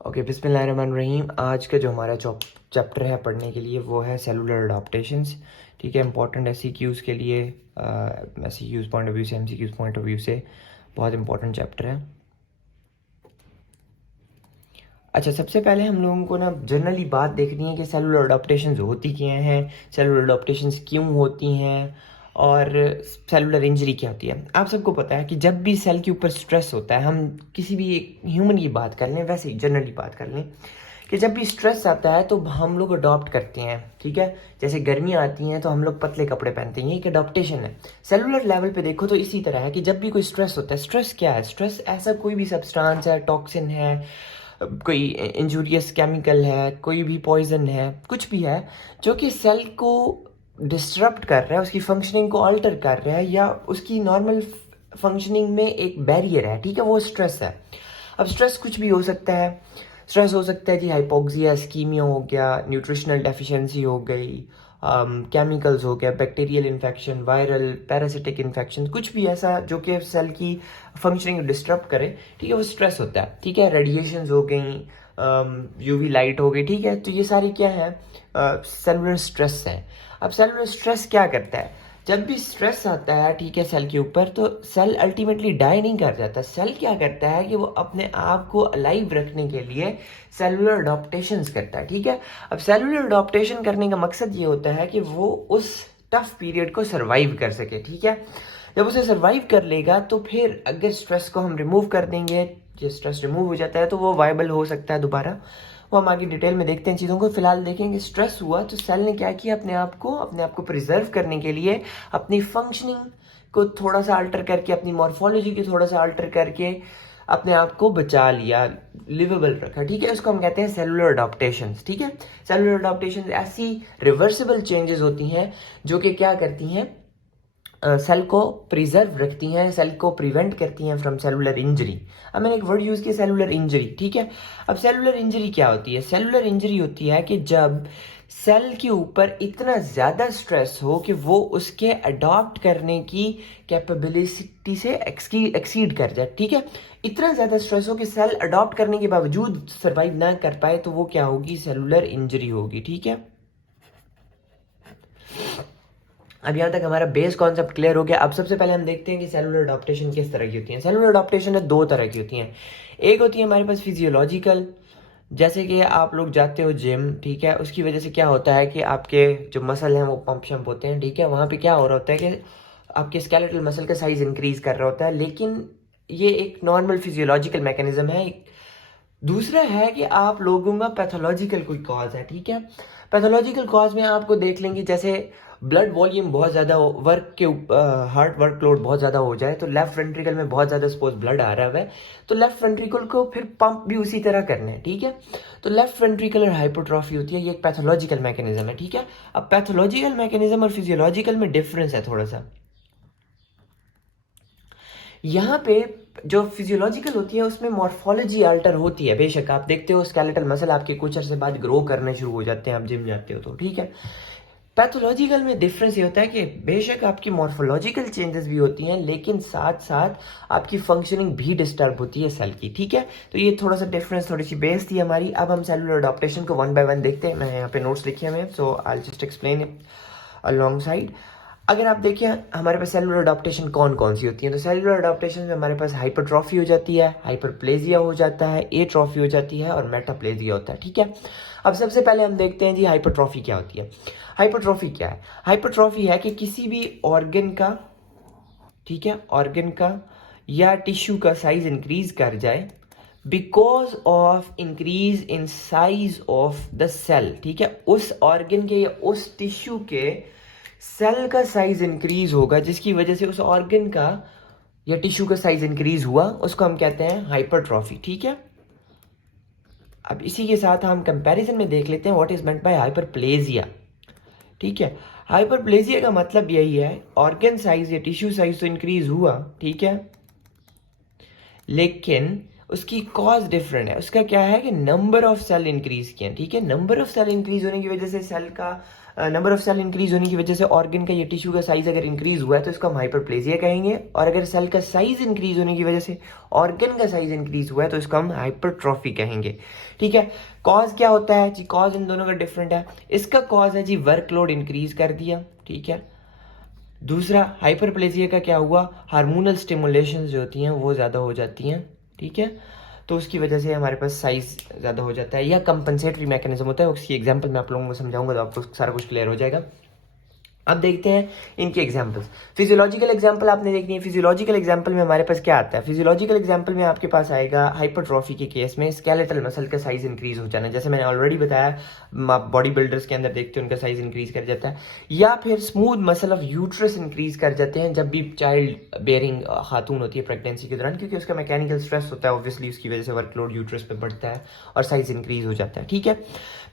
Okay, बिस्मिल्लाहिर्रहमानिर्रहीम। आज का जो हमारा चैप्टर है पढ़ने के लिए वो है सेलुलर अडॉप्टेशंस। ठीक है, इंपॉर्टेंट है सीक्यूज़ के लिए, सीक्यूज़ पॉइंट ऑफ व्यू से, एमसीक्यूज़ पॉइंट ऑफ व्यू से बहुत इंपॉर्टेंट चैप्टर है। अच्छा, सबसे पहले हम लोगों को ना जनरली बात देखनी है कि सेलुलर अडॉप्टेशंस होती क्या हैं, सेलुलर अडॉप्टेशंस क्यों होती हैं और सेलुलर इंजरी क्या होती है। आप सबको पता है कि जब भी सेल के ऊपर स्ट्रेस होता है, हम किसी भी एक ह्यूमन की बात कर लें, वैसे ही जनरली बात कर लें कि जब भी स्ट्रेस आता है तो हम लोग अडॉप्ट करते हैं। ठीक है, जैसे गर्मियाँ आती हैं तो हम लोग पतले कपड़े पहनते हैं, ये एक अडॉप्टेशन है। सेलुलर लेवल पे देखो तो इसी तरह है कि जब भी कोई स्ट्रेस होता है, स्ट्रेस क्या है? स्ट्रेस ऐसा कोई भी सब्सटेंस है, टॉक्सिन है, कोई इंजूरियस केमिकल है, कोई भी पॉइजन है, कुछ भी है जो कि सेल को डिस्टरप्ट कर रहा है, उसकी फंक्शनिंग को अल्टर कर रहा है या उसकी नॉर्मल फंक्शनिंग में एक बैरियर है। ठीक है, वो स्ट्रेस है। अब स्ट्रेस कुछ भी हो सकता है। स्ट्रेस हो सकता है जी हाइपोक्सिया, स्कीमिया हो गया, न्यूट्रिशनल डेफिशिएंसी हो गई, केमिकल्स हो गया, bacterial infection, viral parasitic infection, कुछ भी ऐसा जो कि सेल की फंक्शनिंग डिस्टर्ब करे। ठीक है, वो स्ट्रेस होता है। ठीक है, रेडिएशंस हो गई, यूवी लाइट हो गई। ठीक है, तो ये सारी क्या है? सेलुलर स्ट्रेस है। अब सेलुलर स्ट्रेस क्या करता है? जब भी स्ट्रेस आता है, ठीक है, सेल के ऊपर, तो सेल अल्टीमेटली डाई नहीं कर जाता। सेल क्या करता है कि वो अपने आप को अलाइव रखने के लिए सेलुलर अडॉप्टेशंस करता है। ठीक है, अब सेलुलर अडॉप्टेशन करने का मकसद ये होता है कि वो उस टफ पीरियड को सर्वाइव कर सके। ठीक है, जब उसे सर्वाइव कर लेगा तो फिर अगर स्ट्रेस को हम रिमूव कर देंगे, जो स्ट्रेस रिमूव हो जाता है तो वो वायबल हो सकता है दोबारा। वो हम आगे डिटेल में देखते हैं चीज़ों को। फिलहाल देखेंगे स्ट्रेस हुआ तो सेल ने क्या किया, अपने आप को प्रिजर्व करने के लिए अपनी फंक्शनिंग को थोड़ा सा अल्टर करके, अपनी मॉर्फोलॉजी को थोड़ा सा अल्टर करके अपने आप को बचा लिया, लिवेबल रखा। ठीक है, उसको हम कहते हैं सेलुलर अडॉप्टेशंस। ठीक है, सेलुलर अडॉप्टेशंस ऐसी रिवर्सिबल चेंजेस होती हैं जो कि क्या करती हैं, सेल को प्रिजर्व रखती हैं, सेल को प्रिवेंट करती हैं फ्रॉम सेलुलर इंजरी। अब मैंने एक वर्ड यूज़ किया, सेलुलर इंजरी। ठीक है, अब सेलुलर इंजरी क्या होती है? सेलुलर इंजरी होती है कि जब सेल के ऊपर इतना ज़्यादा स्ट्रेस हो कि वो उसके अडॉप्ट करने की कैपेबिलिटी से एक्सीड कर जाए। ठीक है, इतना ज़्यादा स्ट्रेस हो कि सेल अडॉप्ट करने के बावजूद सर्वाइव ना कर पाए, तो वो क्या होगी? सेलुलर इंजरी होगी। ठीक है, अब यहाँ तक हमारा बेस कॉन्सेप्ट क्लियर हो गया। अब सबसे पहले हम देखते हैं कि सेलुलर अडॉप्टेशन किस तरह की होती है। सेलुलर अडॉप्टेशन है दो तरह की होती हैं। एक होती है हमारे पास फिजियोलॉजिकल, जैसे कि आप लोग जाते हो जिम। ठीक है, उसकी वजह से क्या होता है कि आपके जो मसल हैं वो पंप शम्प होते हैं। ठीक है, वहाँ पे क्या हो रहा होता है कि आपके स्केलेटल मसल का साइज इंक्रीज कर रहा होता है, लेकिन ये एक नॉर्मल फिजियोलॉजिकल मैकेनिज्म है। दूसरा है कि आप लोगों का पैथोलॉजिकल कोई कॉज है। ठीक है, पैथोलॉजिकल कॉज में आपको देख लेंगे, जैसे ब्लड वॉल्यूम बहुत ज़्यादा हार्ट वर्कलोड बहुत ज़्यादा हो जाए तो लेफ्ट वेंट्रिकल में बहुत ज़्यादा सपोज ब्लड आ रहा है, तो लेफ्ट वेंट्रिकल को फिर पंप भी उसी तरह करना है। ठीक है, तो लेफ्ट वेंट्रिकुलर हाइपोट्रॉफी होती है, ये एक पैथोलॉजिकल मैकेनिज्म है। ठीक है, अब पैथोलॉजिकल मैकेनिज्म और फिजियोलॉजिकल में डिफरेंस है थोड़ा सा। यहाँ पे जो फिजियोलॉजिकल होती है उसमें मॉर्फोलॉजी अल्टर होती है। बेशक आप देखते हो स्केलेटल मसल आपके कुछ अर्से बाद ग्रो करने शुरू हो जाते हैं, आप जिम जाते हो तो। ठीक है, पैथोलॉजिकल में डिफरेंस ये होता है कि बेशक आपकी मॉर्फोलॉजिकल चेंजेस भी होती हैं, लेकिन साथ साथ आपकी फंक्शनिंग भी डिस्टर्ब होती है सेल की। ठीक है, तो ये थोड़ा सा डिफरेंस, थोड़ी सी बेस थी हमारी। अब हम सेलुलर अडॉप्टेशन को वन बाय वन देखते हैं। मैं यहाँ पे नोट्स लिखे हुए हैं, so I just explain it alongside. अगर आप देखिए हमारे पास सेलुलर अडॉप्टेशन कौन कौन सी होती है, तो सेलुलर अडॉप्टेशन में हमारे पास हाइपरट्रॉफी हो जाती है, हाइपरप्लेजिया हो जाता है, एट्रॉफी हो जाती है और मेटाप्लेजिया होता है। ठीक है, अब सबसे पहले हम देखते हैं जी हाइपरट्रॉफी क्या होती है। हाइपरट्रॉफी क्या है? हाइपरट्रॉफी है कि किसी भी ऑर्गन का, ठीक है, ऑर्गन का या टिश्यू का साइज इंक्रीज कर जाए because of increase in size of the cell. ठीक है, उस ऑर्गन के या उस टिश्यू के सेल का साइज इंक्रीज होगा, जिसकी वजह से उस ऑर्गन का या टिश्यू का साइज इंक्रीज हुआ, उसको हम कहते हैं हाइपरट्रॉफी। ठीक है, अब इसी के साथ हम कंपैरिजन में देख लेते हैं what is meant by hyperplasia. ठीक है, हाइपरप्लेजिया का मतलब यही है, ऑर्गन साइज या टिश्यू साइज तो इंक्रीज हुआ, ठीक है, लेकिन उसकी कॉज डिफरेंट है। उसका क्या है कि नंबर ऑफ सेल इंक्रीज किया। ठीक है, नंबर ऑफ सेल इंक्रीज होने की वजह से सेल का नंबर ऑफ सेल इंक्रीज होने की वजह से ऑर्गन का या टिश्यू का साइज अगर इंक्रीज हुआ है तो इसको हम हाइपरप्लेजिया कहेंगे, और अगर सेल का साइज इंक्रीज होने की वजह से ऑर्गन का साइज इंक्रीज हुआ है तो इसको हम हाइपरट्रॉफी कहेंगे। ठीक है, कॉज क्या होता है जी? कॉज इन दोनों का डिफरेंट है। इसका कॉज है जी वर्कलोड इंक्रीज कर दिया। ठीक है, दूसरा हाइपरप्लेजिया का क्या हुआ? हार्मोनल स्टिमुलेशन जो होती हैं वो ज़्यादा हो जाती हैं। ठीक है, तो उसकी वजह से हमारे पास साइज ज़्यादा हो जाता है, या कंपनसेटरी मैकेनिज्म होता है। उसकी एग्जांपल मैं आप लोगों को समझाऊंगा तो आपको सारा कुछ क्लियर हो जाएगा। अब देखते हैं इनके एग्जाम्पल्स। फिजियोलॉजिकल एग्जाम्पल आपने देखनी है। फिजियोलॉजिकल एग्जाम्पल में हमारे पास क्या आता है? फिजियोलॉजिकल एग्जाम्पल में आपके पास आएगा हाइपरट्रॉफी के केस में स्केलेटल मसल का साइज इंक्रीज हो जाना, जैसे मैंने ऑलरेडी बताया, आप बॉडी बिल्डर्स के अंदर देखते हैं उनका साइज इंक्रीज कर जाता है। या फिर smooth muscle of uterus increase कर जाते हैं जब भी चाइल्ड बेयरिंग खातून होती है प्रेगनेंसी के दौरान, क्योंकि उसका मैकेनिकल स्ट्रेस होता है, ऑब्वियसली उसकी वजह से वर्कलोड यूट्रस पे बढ़ता है और साइज इंक्रीज हो जाता है। ठीक है,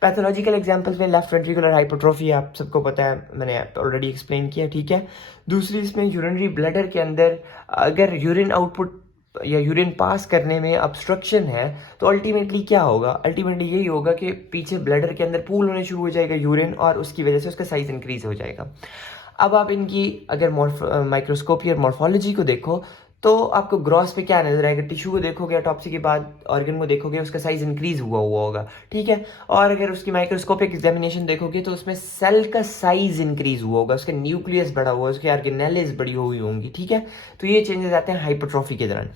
पैथोलॉजिकल एग्जाम्पल्स में लेफ्ट वेंट्रिकुलर हाइपरट्रॉफी आप सबको पता है, मैंने ऑलरेडी एक्सप्लेन किया। ठीक है, दूसरी इसमें यूरिनरी ब्लैडर के अंदर अगर यूरिन आउटपुट या यूरिन पास करने में ऑब्स्ट्रक्शन है तो अल्टीमेटली क्या होगा? अल्टीमेटली यही होगा कि पीछे ब्लैडर के अंदर पूल होने शुरू हो जाएगा यूरिन, और उसकी वजह से उसका साइज इंक्रीज हो जाएगा। अब आप इनकी अगर माइक्रोस्कोपी और मॉर्फोलॉजी को देखो तो आपको ग्रॉस पे क्या नजर आएगा? टिश्यू को देखोगे, ऑटोप्सी के बाद ऑर्गन को देखोगे, उसका साइज इंक्रीज हुआ हुआ होगा। ठीक है, और अगर उसकी माइक्रोस्कोपिक एग्जामिनेशन देखोगे तो उसमें सेल का साइज इंक्रीज हुआ होगा, उसका न्यूक्लियस बढ़ा हुआ, उसके ऑर्गेनेल्स बड़ी हुई होंगी। ठीक है, तो ये चेंजेस आते हैं हाइपरट्रॉफी के दौरान।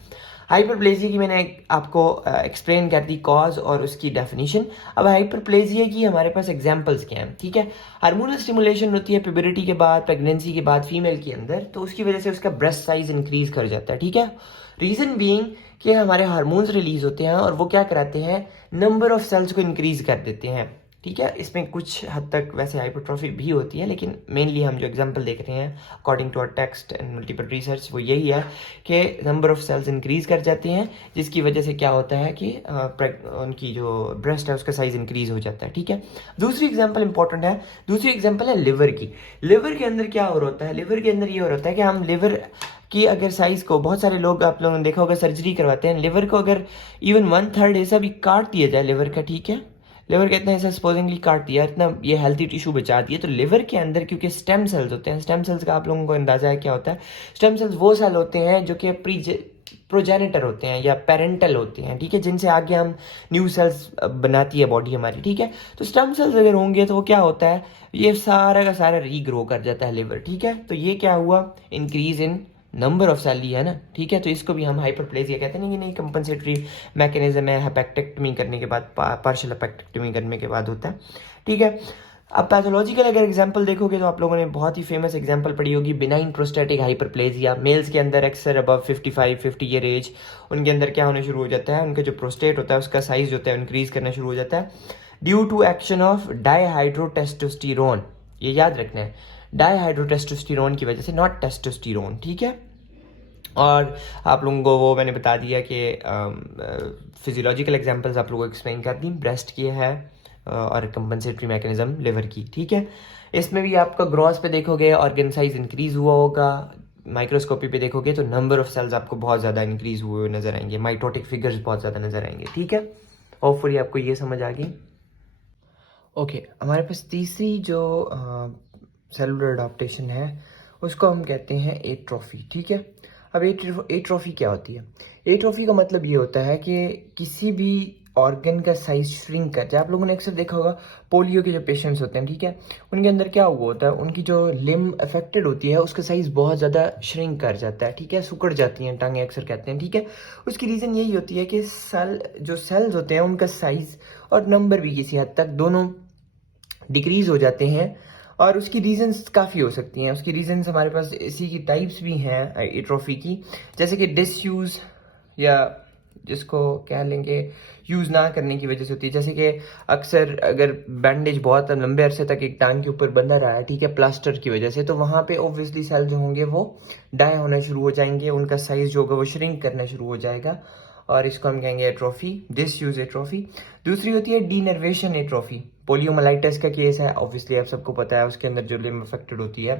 हाइपरप्लेजिया की मैंने आपको एक्सप्लेन कर दी कॉज और उसकी डेफिनेशन। अब हाइपरप्लेजिया की हमारे पास एग्जांपल्स क्या हैं? ठीक है, हार्मोनल स्टिमुलेशन होती है प्यूबरिटी के बाद, प्रेगनेंसी के बाद फीमेल के अंदर, तो उसकी वजह से उसका ब्रेस्ट साइज इंक्रीज कर जाता है। ठीक है, रीजन बीइंग कि हमारे हार्मोन्स रिलीज होते हैं और वो क्या कराते हैं? नंबर ऑफ सेल्स को इंक्रीज कर देते हैं। ठीक है, इसमें कुछ हद तक वैसे हाइपरट्रॉफी भी होती है, लेकिन मेनली हम जो एग्जांपल देख रहे हैं according to our text and multiple research वो यही है कि नंबर ऑफ सेल्स इंक्रीज कर जाते हैं, जिसकी वजह से क्या होता है कि उनकी जो ब्रेस्ट है उसका साइज इंक्रीज हो जाता है। ठीक है, दूसरी एग्जांपल इंपॉर्टेंट है। दूसरी एग्जांपल है लिवर की। लिवर के अंदर क्या हो रहा होता है? लिवर के अंदर ये हो रहा होता है कि हम लिवर कि अगर साइज को, बहुत सारे लोग आप लोगों ने देखा होगा सर्जरी करवाते हैं, लिवर को अगर इवन 1/3 ऐसा भी काट दिया जाए लिवर का, ठीक है, लिवर का इतना ऐसा सपोजिंगली काट दिया, इतना ये हेल्थी टिश्यू बचा दिया, तो लिवर के अंदर क्योंकि स्टेम सेल्स होते हैं, स्टेम सेल्स का आप लोगों को अंदाजा है क्या होता है? स्टेम सेल्स वो सेल होते हैं जो कि प्रोजेनिटर होते हैं या पेरेंटल होते हैं। ठीक है, जिनसे आगे हम न्यू सेल्स बनाती है बॉडी हमारी। ठीक है, तो स्टेम सेल्स अगर होंगे तो वो क्या होता है? ये सारा का सारा रीग्रो कर जाता है लिवर। ठीक है, तो ये क्या हुआ? Increase in number of cell ही है ना। ठीक है, तो इसको भी हम हाइपरप्लेजिया कहते हैं। नहीं, कंपनसेटरी मैकेनिज्म है, हेपेक्टेक्टमी करने के बाद, पार्शियल हेपेक्टेक्टमी करने के बाद होता है। ठीक है, अब पैथोलॉजिकल अगर एग्जांपल देखोगे तो आप लोगों ने बहुत ही फेमस एग्जांपल पढ़ी होगी, बिनाइन प्रोस्टेटिक हाइपरप्लेजिया। मेल्स के अंदर अक्सर अबव 50 ईयर एज, उनके अंदर क्या होने शुरू हो जाता है? उनका जो प्रोस्टेट होता है उसका साइज होता है इंक्रीज करना शुरू हो जाता है due to action of dihydrotestosterone. ये याद रखना है, डाईहाइड्रोटेस्टोस्टेरोन की वजह से, नॉट टेस्टोस्टेरोन। ठीक है, और आप लोगों को वो मैंने बता दिया कि फिजियोलॉजिकल एग्जांपल्स आप लोगों को एक्सप्लेन कर दी, ब्रेस्ट की है और कंपनसेटरी मैकेनिज्म लिवर की। ठीक है, इसमें भी आपका ग्रॉस पे देखोगे ऑर्गन साइज इंक्रीज हुआ होगा, माइक्रोस्कोपी पे देखोगे तो नंबर ऑफ सेल्स आपको बहुत ज़्यादा इंक्रीज हुए नजर आएंगे, माइटोटिक फिगर्स बहुत ज़्यादा नजर आएंगे। ठीक है, होपफुली आपको ये समझ आ गई। ओके, हमारे पास तीसरी जो सेलुलर अडॉप्टेशन है उसको हम कहते हैं एट्रोफी। ठीक है, अब एट्रोफी क्या होती है? एट्रोफी का मतलब ये होता है कि किसी भी ऑर्गन का साइज श्रिंक कर जाए। आप लोगों ने अक्सर देखा होगा पोलियो के जो पेशेंट्स होते हैं, ठीक है, उनके अंदर क्या हुआ होता है? उनकी जो लिम्ब अफेक्टेड होती है उसका साइज बहुत ज़्यादा श्रिंक कर जाता है। ठीक है, सिकुड़ जाती हैं टांगें अक्सर कहते हैं। ठीक है, उसकी रीज़न यही होती है कि जो सेल्स होते हैं उनका साइज और नंबर भी किसी हद तक दोनों डिक्रीज हो जाते हैं, और उसकी रीजंस काफ़ी हो सकती हैं। उसकी रीजंस हमारे पास इसी की टाइप्स भी हैं एट्रोफी की, जैसे कि डिसयूज, या जिसको कह लेंगे यूज़ ना करने की वजह से होती है। जैसे कि अक्सर अगर बैंडेज बहुत लंबे अरसे तक एक टांग के ऊपर बंधा रहा है, ठीक है, प्लास्टर की वजह से, तो वहाँ पे ऑब्वियसली सेल जो होंगे वो डाई होना शुरू हो जाएंगे, उनका साइज जो होगा वो श्रिंक करना शुरू हो जाएगा, और इसको हम कहेंगे एट्रोफी, डिसयूज एट्रोफी। दूसरी होती है डीनर्वेशन एट्रोफी। पोलियोमाइलाइटिस का केस है, ऑब्वियसली आप सबको पता है, उसके अंदर जो लिम्ब अफेक्टेड होती है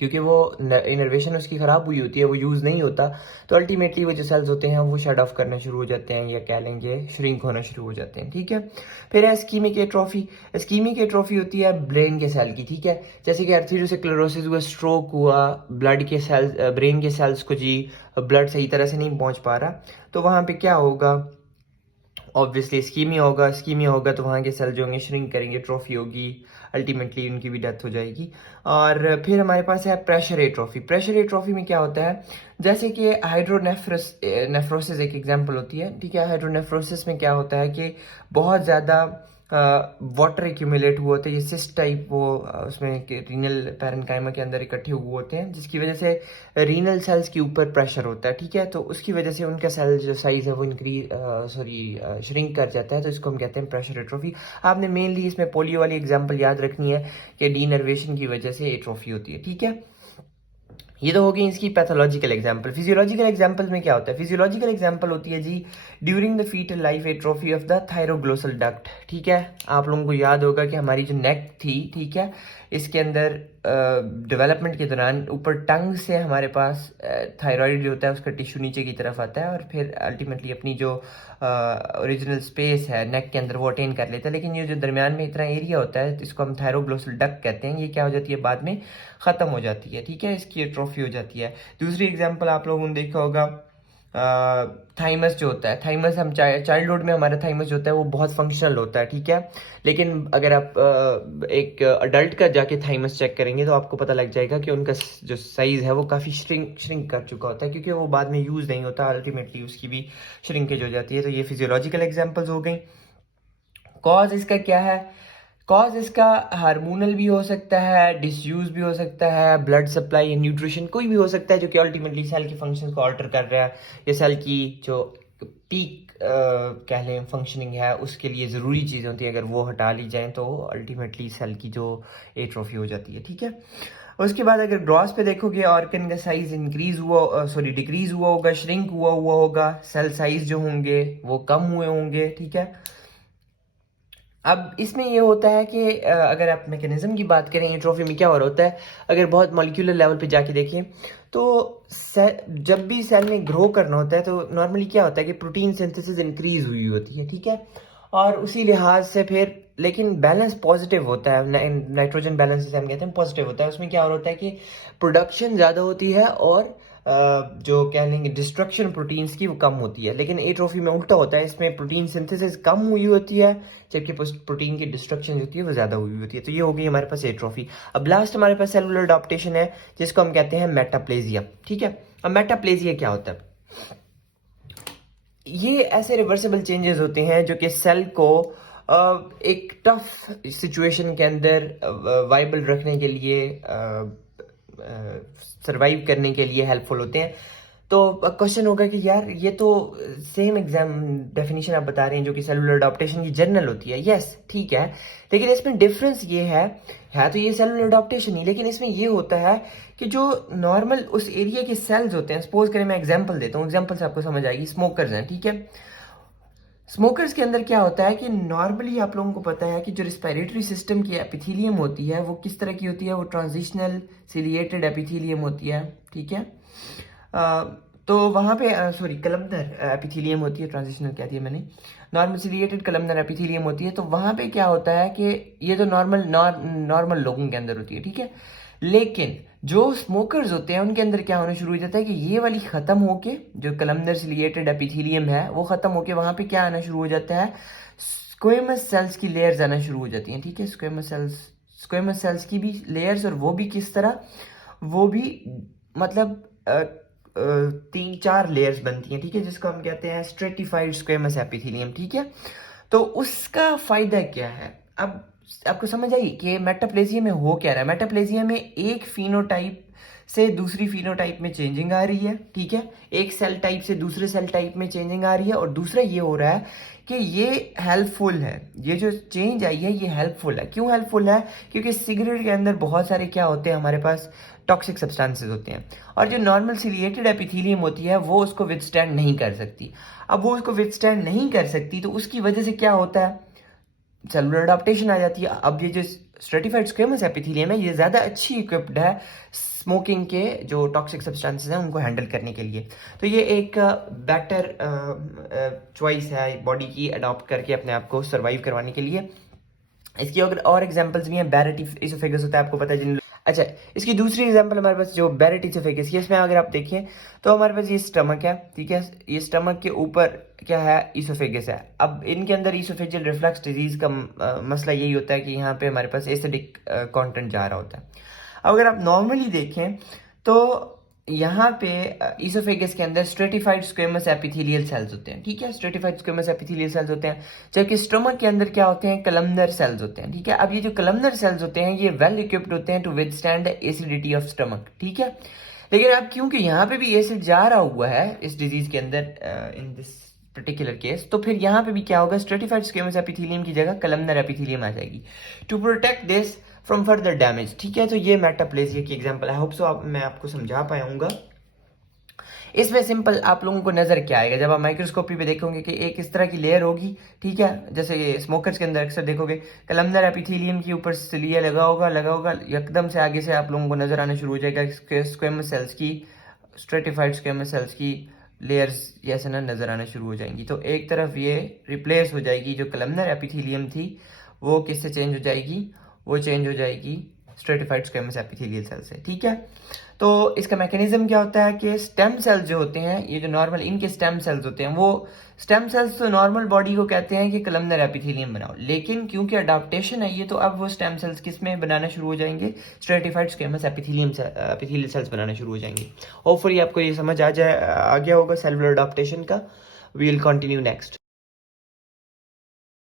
क्योंकि वो इनर्वेशन उसकी ख़राब हुई होती है, वो यूज़ नहीं होता, तो अल्टीमेटली वो जो सेल्स होते हैं वो शट ऑफ करना शुरू हो जाते हैं, या कह लेंगे श्रिंक होना शुरू हो जाते हैं, ठीक है। फिर है इस्कीमिक एट्रोफी। इस्कीमिक एट्रोफी होती है ब्रेन के सेल की, ठीक है। जैसे कि आर्थरोस्क्लेरोसिस हुआ, स्ट्रोक हुआ, ब्लड के सेल्स, ब्रेन के सेल्स को जी ब्लड सही तरह से नहीं पहुँच पा रहा, तो वहाँ पर क्या होगा, ऑब्वियसली स्कीमिया होगा तो वहाँ के सेल जो होंगे श्रिंक करेंगे, ट्रॉफी होगी, अल्टीमेटली उनकी भी डेथ हो जाएगी। और फिर हमारे पास है प्रेशर एट्रोफी। प्रेशर एट्रोफी में क्या होता है, जैसे कि हाइड्रोनेफ्रोसिस एक एग्जांपल होती है, ठीक है। हाइड्रोनेफ्रोसिस में क्या होता है कि बहुत ज़्यादा वाटर एक्यूमुलेट हुए होते हैं, ये सिस्ट टाइप, वो उसमें रीनल पैरेन्काइमा के अंदर इकट्ठे हुए होते हैं, जिसकी वजह से रीनल सेल्स के ऊपर प्रेशर होता है, ठीक है। तो उसकी वजह से उनका सेल जो साइज है वो श्रिंक कर जाता है, तो इसको हम कहते हैं प्रेशर एट्रोफी। आपने मेनली इसमें पोलियो वाली एग्जांपल याद रखनी है कि डीनर्वेशन की वजह से एट्रोफी होती है, ठीक है। ये तो हो गई इसकी पैथोलॉजिकल एग्जांपल। फिजियोलॉजिकल एग्जांपल में क्या होता है, फिजियोलॉजिकल एग्जांपल होती है जी during the fetal life atrophy of the thyroglossal duct, ठीक है। आप लोगों को याद होगा कि हमारी जो नेक थी, ठीक है, इसके अंदर डेवलपमेंट के दौरान ऊपर टंग से हमारे पास थायराइड जो होता है उसका टिश्यू नीचे की तरफ आता है, और फिर अल्टीमेटली अपनी जो ओरिजिनल स्पेस है नेक के अंदर वो अटेन कर लेता है। लेकिन ये जो दरमियान में इतना एरिया होता है इसको हम थायरोग्लोसल डक्ट कहते हैं, ये क्या हो जाती है, बाद में ख़त्म हो जाती है, ठीक है, इसकी एट्रोफी हो जाती है। दूसरी एग्जांपल आप लोगों ने देखा होगा, थाइमस जो होता है, थाइमस हम चाइल्डहुड में हमारा थाइमस जो होता है वो बहुत फंक्शनल होता है, ठीक है। लेकिन अगर आप एक अडल्ट का जाके थाइमस चेक करेंगे तो आपको पता लग जाएगा कि उनका जो साइज़ है वो काफ़ी श्रिंक कर चुका होता है, क्योंकि वो बाद में यूज़ नहीं होता, अल्टीमेटली उसकी भी श्रिंकेज हो जाती है। तो ये फिजियोलॉजिकल एग्जाम्पल्स हो गई। कॉज इसका क्या है, कॉज इसका हार्मोनल भी हो सकता है, डिसयूज भी हो सकता है, ब्लड सप्लाई, न्यूट्रिशन, कोई भी हो सकता है जो कि अल्टीमेटली सेल के फंक्शन को ऑल्टर कर रहा है, या सेल की जो पीक कह लें फंक्शनिंग है उसके लिए ज़रूरी चीज़ें होती है, अगर वो हटा ली जाए तो अल्टीमेटली सेल की जो एट्रोफी हो जाती है, ठीक है। उसके बाद अगर ग्रॉस पे देखोगे, ऑर्गन का साइज इंक्रीज हुआ, डिक्रीज हुआ होगा, श्रिंक हुआ होगा, सेल साइज जो होंगे वो कम हुए होंगे, ठीक है। अब इसमें ये होता है कि अगर आप मैकेनिज्म की बात करें एट्रोफी में क्या हो रहा होता है, अगर बहुत मॉलिक्यूलर लेवल पे जाके देखें तो जब भी सेल ने ग्रो करना होता है तो नॉर्मली क्या होता है कि प्रोटीन सिंथेसिस इंक्रीज हुई होती है, ठीक है। और उसी लिहाज से फिर लेकिन बैलेंस पॉजिटिव होता है, नाइट्रोजन बैलेंस जिसे हम कहते हैं पॉजिटिव होता है। उसमें क्या हो रहा होता है कि प्रोडक्शन ज़्यादा होती है और जो कह लेंगे डिस्ट्रक्शन प्रोटीन्स की वो कम होती है। लेकिन एट्रोफी में उल्टा होता है, इसमें प्रोटीन सिंथेसिस कम हुई होती है जबकि प्रोटीन की डिस्ट्रक्शन होती है वो ज़्यादा हुई होती है। तो ये हो गई हमारे पास एट्रोफी। अब लास्ट हमारे पास सेलुलर अडॉप्टेशन है जिसको हम कहते हैं मेटाप्लेजिया, ठीक है। अब मेटाप्लेजिया क्या होता है, ये ऐसे रिवर्सिबल चेंजेस होते हैं जो कि सेल को एक टफ सिचुएशन के अंदर वाइबल रखने के लिए, सरवाइव करने के लिए हेल्पफुल होते हैं। तो क्वेश्चन होगा कि यार ये तो सेम एग्जाम डेफिनेशन आप बता रहे हैं जो कि सेलुलर अडॉप्टेशन की जनरल होती है, यस ठीक है, लेकिन इसमें डिफरेंस ये है तो ये सेलुलर अडॉप्टेशन ही, लेकिन इसमें ये होता है कि जो नॉर्मल उस एरिया के सेल्स होते हैं, सपोज करें मैं एग्जांपल देता हूँ, एग्जांपल से आपको समझ आएगी, स्मोकर्स हैं, ठीक है। स्मोकर्स के अंदर क्या होता है कि नॉर्मली आप लोगों को पता है कि जो रिस्पायरेटरी सिस्टम की एपिथेलियम होती है वो किस तरह की होती है, वो ट्रांजिशनल सिलिएटेड एपिथेलियम होती है, ठीक है। तो वहाँ पे कलमनर एपिथेलियम होती है, ट्रांजिशनल कह दिया मैंने, नॉर्मल सिलिएटेड कलमनर एपिथेलियम होती है। तो वहाँ पे क्या होता है कि ये तो नॉर्मल लोगों के अंदर होती है, ठीक है। लेकिन जो स्मोकर्स होते हैं उनके अंदर क्या होना शुरू हो जाता है कि ये वाली खत्म होके, जो कलमनर सिलिएटेड एपिथेलियम है वो खत्म होके वहाँ पे क्या आना शुरू हो जाता है, स्क्वेमस सेल्स की लेयर्स आना शुरू हो जाती हैं, ठीक है। स्क्वेमस सेल्स की भी लेयर्स, और वो भी किस तरह, वो भी मतलब 3-4 लेयर्स बनती हैं, ठीक है, जिसको हम कहते हैं स्ट्रेटिफाइड स्क्वेमस एपिथेलियम, ठीक है। तो उसका फायदा क्या है, अब आपको समझ आई कि मेटाप्लेजिया में हो क्या रहा है। मेटाप्लेजिया में एक फिनोटाइप से दूसरी फिनोटाइप में चेंजिंग आ रही है, ठीक है, एक सेल टाइप से दूसरे सेल टाइप में चेंजिंग आ रही है, और दूसरा ये हो रहा है कि ये हेल्पफुल है, ये जो चेंज आई है ये हेल्पफुल है। क्यों हेल्पफुल है, क्योंकि सिगरेट के अंदर बहुत सारे क्या होते हैं हमारे पास, टॉक्सिक सब्सटेंसेस होते हैं, और जो नॉर्मल सिलिएटेड एपिथेलियम होती है वो उसको विथस्टैंड नहीं कर सकती। अब वो उसको विथस्टैंड नहीं कर सकती तो उसकी वजह से क्या होता है, सेलुलर अडॉप्टेशन आ जाती है। अब ये जो स्ट्रेटिफाइड स्क्वेमस एपिथेलियम है ये ज़्यादा अच्छी इक्विप्ड है स्मोकिंग के जो टॉक्सिक सब्सटेंसेस हैं उनको हैंडल करने के लिए। तो ये एक बेटर चॉइस है बॉडी की अडॉप्ट करके अपने आप को सर्वाइव करवाने के लिए। इसकी अगर और एग्जांपल्स भी हैं, बैरेट इसोफेगस होता है, आपको पता है जिन। अच्छा, इसकी दूसरी एग्जांपल हमारे पास जो बैरेट इसोफेगस की, इसमें अगर आप देखें तो हमारे पास ये स्टमक है, ठीक है। ये स्टमक के ऊपर क्या है, इसोफेगस है। अब इनके अंदर इसोफेजियल रिफ्लक्स डिजीज का मसला यही होता है कि यहाँ पे हमारे पास एसिडिक कंटेंट जा रहा होता है। अब अगर आप नॉर्मली देखें तो यहाँ पे इसोफेगस के अंदर स्ट्रेटिफाइड स्क्वेमस एपिथेलियल सेल्स होते हैं, ठीक है। स्ट्रेटिफाइड स्क्वेमस एपिथेलियल सेल्स होते हैं, जबकि स्टमक के अंदर क्या होते हैं, कलमनर सेल्स होते हैं, ठीक है। अब ये जो कलमनर सेल्स होते हैं ये वेल इक्विप्ड होते हैं to withstand acidity of stomach, ठीक है। लेकिन अब क्योंकि यहाँ पे भी एसिड जा रहा हुआ है इस डिजीज के अंदर इन दिस पर्टिकुलर केस, तो फिर यहाँ पे भी क्या होगा, स्ट्रेटिफाइड स्क्वेमस एपिथेलियम की जगह कलमनर एपिथेलियम आ जाएगी to protect this from further damage, ठीक है। तो ये मेटाप्लेजिया की एग्जांपल है। होप सो मैं आपको समझा पाया हूँगा। इसमें सिंपल आप लोगों को नजर क्या आएगा जब आप माइक्रोस्कोपी पे देखोगे कि एक इस तरह की लेयर होगी, ठीक है। जैसे ये स्मोकर्स के अंदर अक्सर देखोगे कलमनर एपिथेलियम के ऊपर सिलिया लगा होगा एकदम से आगे से आप लोगों को नजर आना शुरू हो जाएगा स्क्वेमस सेल्स की, स्ट्रेटिफाइड स्क्वेमस सेल्स की लेयर्स जैसे ना नजर आना शुरू हो जाएंगी। तो एक तरफ ये रिप्लेस हो जाएगी, जो कलमनर एपिथेलियम थी वो किससे चेंज हो जाएगी, वो चेंज हो जाएगी स्ट्रेटिफाइड स्क्वेमस एपिथेलियल सेल से, ठीक है। तो इसका मैकेनिज्म क्या होता है कि स्टेम सेल्स जो होते हैं, ये जो नॉर्मल इनके स्टेम सेल्स होते हैं, वो स्टेम सेल्स तो नॉर्मल बॉडी को कहते हैं कि कलमनर एपिथेलियम बनाओ, लेकिन क्योंकि अडाप्टेशन है ये, तो अब वो स्टेम सेल्स किस में बनाना शुरू हो जाएंगे, स्ट्रेटिफाइड स्क्वेमस एपिथेलियल सेल्स बनाना शुरू हो जाएंगे। होपफुली आपको ये समझ आ गया होगा सेलुलर अडाप्टेशन का। We will continue next.